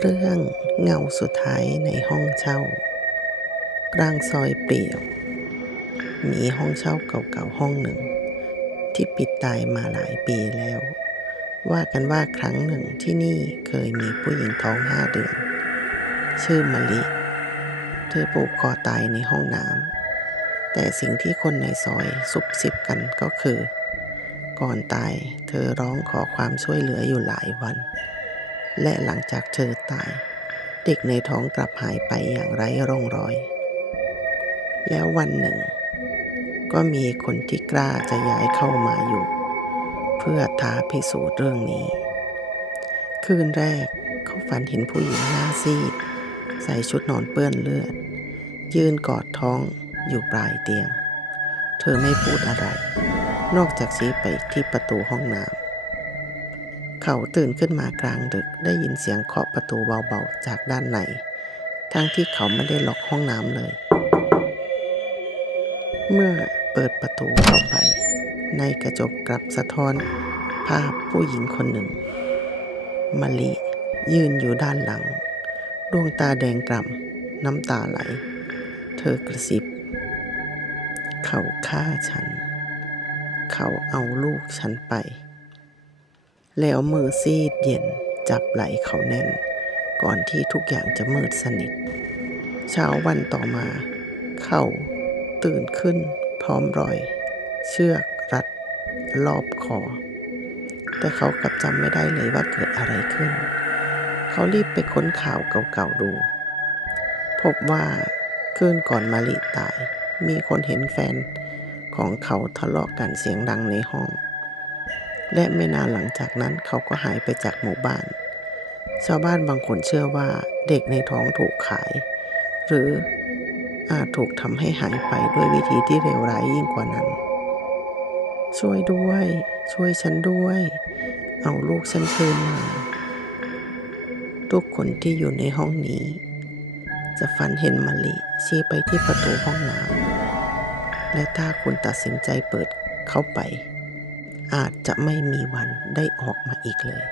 เรื่องเงาสุดท้ายในห้องเช่า กลางซอยเปลี่ยว มีห้องเช่าเก่าๆห้องหนึ่ง ที่ปิดตายมาหลายปีแล้ว ว่ากันว่าครั้งหนึ่งที่นี่เคยมีผู้หญิงท้องห้าเดือน ชื่อมะลิ เธอผูกคอตายในห้องน้ำแต่สิ่งที่คนในซอยซุบซิบกันก็คือ ก่อนตายเธอร้องขอความช่วยเหลืออยู่หลายวัน และหลังจากเธอตาย เด็กในท้องกลับหายไปอย่างไร้ร่องรอย แล้ววันหนึ่ง ก็มีคนที่กล้าจะย้ายเข้ามาอยู่ เพื่อท้าพิสูจน์เรื่องนี้ คืนแรกเขาฝันเห็นผู้หญิงหน้าซีด ใส่ชุดนอนเปื้อนเลือด ยืนกอดท้องอยู่ปลายเตียง เธอไม่พูดอะไร นอกจากชี้ไปที่ประตูห้องน้ำ เขาตื่นขึ้นมากลางดึกได้ยินเสียงเคาะประตูเบาๆจากด้านในทั้งที่เขาไม่ได้ล็อกห้องน้ำเลย เมื่อเปิดประตูเข้าไป ในกระจกกลับสะท้อน ภาพผู้หญิงคนหนึ่งมะลิยืนอยู่ด้านหลัง ดวงตาแดงกล่ำน้ำตาไหล เธอกระซิบ เขาฆ่าฉัน เขาเอาลูกฉันไป แล้วมือซีดเย็นจับไหลเขาแน่น ก่อนที่ทุกอย่างจะมืดสนิท เช้าวันต่อมา เขาตื่นขึ้นพร้อมรอย เชือกรัดรอบคอ แต่เขากลับจำไม่ได้เลยว่าเกิดอะไรขึ้น เขารีบไปค้นข่าวเก่าๆดู พบว่าคืนก่อนมาลิตาย มีคนเห็นแฟนของเขาทะเลาะกันเสียงดังในห้อง และไม่นานหลังจากนั้นเขาก็หายไปจากหมู่บ้าน ชาวบ้านบางคนเชื่อว่าเด็กในท้องถูกขาย หรืออาจถูกทำให้หายไปด้วยวิธีที่เลวร้ายยิ่งกว่านั้น ช่วยด้วย ช่วยฉันด้วย เอาลูกฉันคืนมาทุกคนที่อยู่ในห้องนี้ จะฝันเห็นมะลิชี้ไปที่ประตูห้องน้ำและถ้าคุณตัดสินใจเปิดเข้าไป อาจจะไม่มีวันได้ออกมาอีกเลย